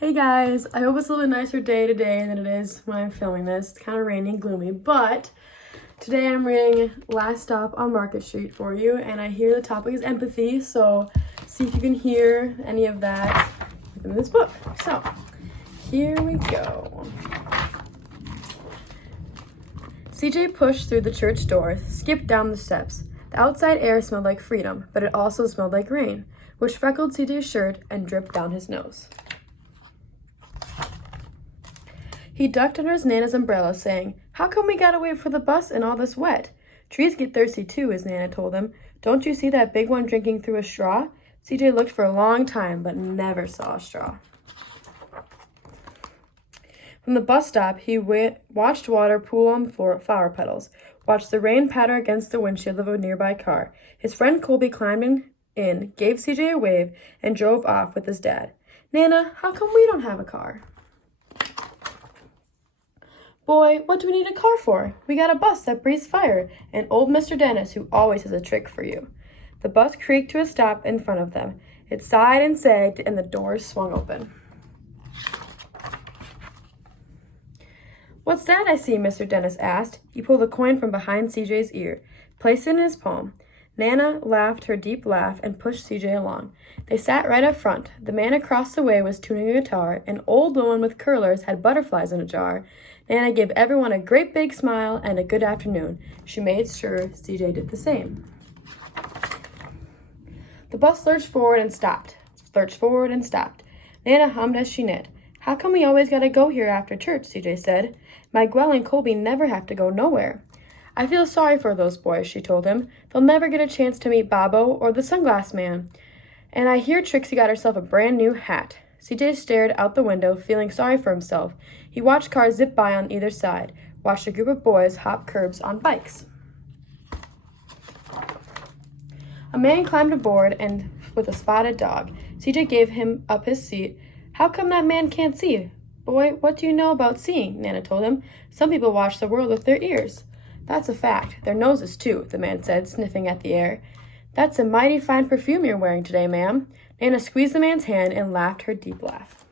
Hey guys, I hope it's a little bit nicer day today than it is when I'm filming this. It's kind of rainy and gloomy, but today I'm reading Last Stop on Market Street for you, and I hear the topic is empathy, so see if you can hear any of that in this book. So, here we go. CJ pushed through the church door, skipped down the steps. The outside air smelled like freedom, but it also smelled like rain, which freckled CJ's shirt and dripped down his nose. He ducked under his Nana's umbrella, saying, "How come we gotta wait for the bus in all this wet?" "Trees get thirsty too," his Nana told him. "Don't you see that big one drinking through a straw?" CJ looked for a long time, but never saw a straw. From the bus stop, he watched water pool on flower petals, watched the rain patter against the windshield of a nearby car. His friend Colby climbed in, gave CJ a wave, and drove off with his dad. "Nana, how come we don't have a car?" "Boy, what do we need a car for? We got a bus that breathes fire, and old Mr. Dennis, who always has a trick for you." The bus creaked to a stop in front of them. It sighed and sagged, and the doors swung open. "What's that I see?" Mr. Dennis asked. He pulled a coin from behind CJ's ear, placed it in his palm. Nana laughed her deep laugh and pushed CJ along. They sat right up front. The man across the way was tuning a guitar. An old woman with curlers had butterflies in a jar. Nana gave everyone a great big smile and a good afternoon. She made sure CJ did the same. The bus lurched forward and stopped. Nana hummed as she knit. "How come we always gotta go here after church?" CJ said. "Miguel and Colby never have to go nowhere." "I feel sorry for those boys," she told him. "They'll never get a chance to meet Babbo or the sunglass man. And I hear Trixie got herself a brand new hat." CJ stared out the window, feeling sorry for himself. He watched cars zip by on either side, watched a group of boys hop curbs on bikes. A man climbed aboard and with a spotted dog. CJ gave him up his seat. "How come that man can't see?" "Boy, what do you know about seeing?" Nana told him. "Some people watch the world with their ears." "That's a fact. Their noses, too," the man said, sniffing at the air. "That's a mighty fine perfume you're wearing today, ma'am." Nana squeezed the man's hand and laughed her deep laugh.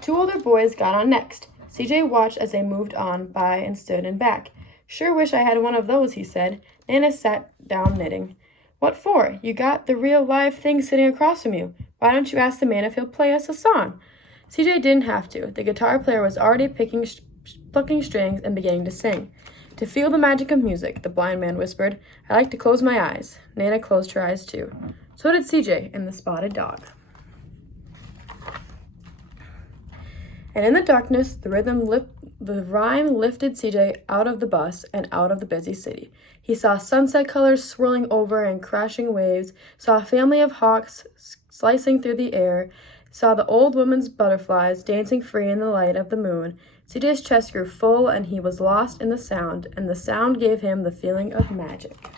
Two older boys got on next. CJ watched as they moved on by and stood in back. "Sure wish I had one of those," he said. Nana sat down knitting. "What for? You got the real live thing sitting across from you. Why don't you ask the man if he'll play us a song?" CJ didn't have to. The guitar player was already plucking strings and beginning to sing. "To feel the magic of music," the blind man whispered. "I like to close my eyes." Nana closed her eyes too. So did CJ and the spotted dog. And in the darkness, the rhyme lifted CJ out of the bus and out of the busy city. He saw sunset colors swirling over and crashing waves, saw a family of hawks slicing through the air, saw the old woman's butterflies dancing free in the light of the moon. CJ's chest grew full and he was lost in the sound, and the sound gave him the feeling of magic.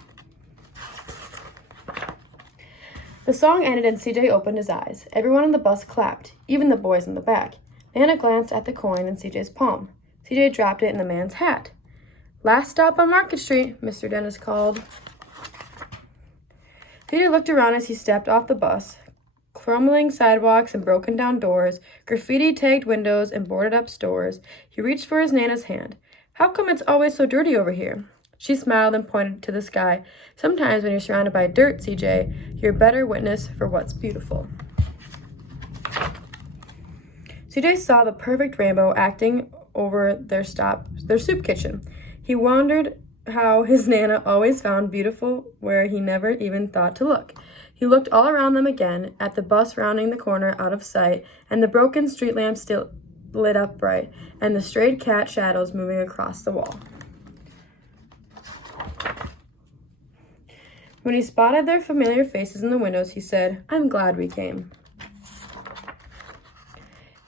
The song ended and CJ opened his eyes. Everyone on the bus clapped, even the boys in the back. Nana glanced at the coin in CJ's palm. CJ dropped it in the man's hat. "Last stop on Market Street," Mr. Dennis called. Peter looked around as he stepped off the bus. Crumbling sidewalks and broken down doors, graffiti-tagged windows and boarded-up stores. He reached for his Nana's hand. "How come it's always so dirty over here?" She smiled and pointed to the sky. "Sometimes when you're surrounded by dirt, CJ, you're a better witness for what's beautiful." CJ saw the perfect rainbow acting over their soup kitchen. He wondered how his Nana always found beautiful where he never even thought to look. He looked all around them again, at the bus rounding the corner out of sight, and the broken street lamp still lit up bright, and the strayed cat shadows moving across the wall. When he spotted their familiar faces in the windows, he said, "I'm glad we came."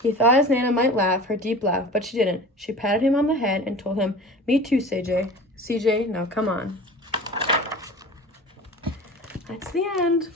He thought his Nana might laugh, her deep laugh, but she didn't. She patted him on the head and told him, "Me too, CJ. CJ, now come on." That's the end.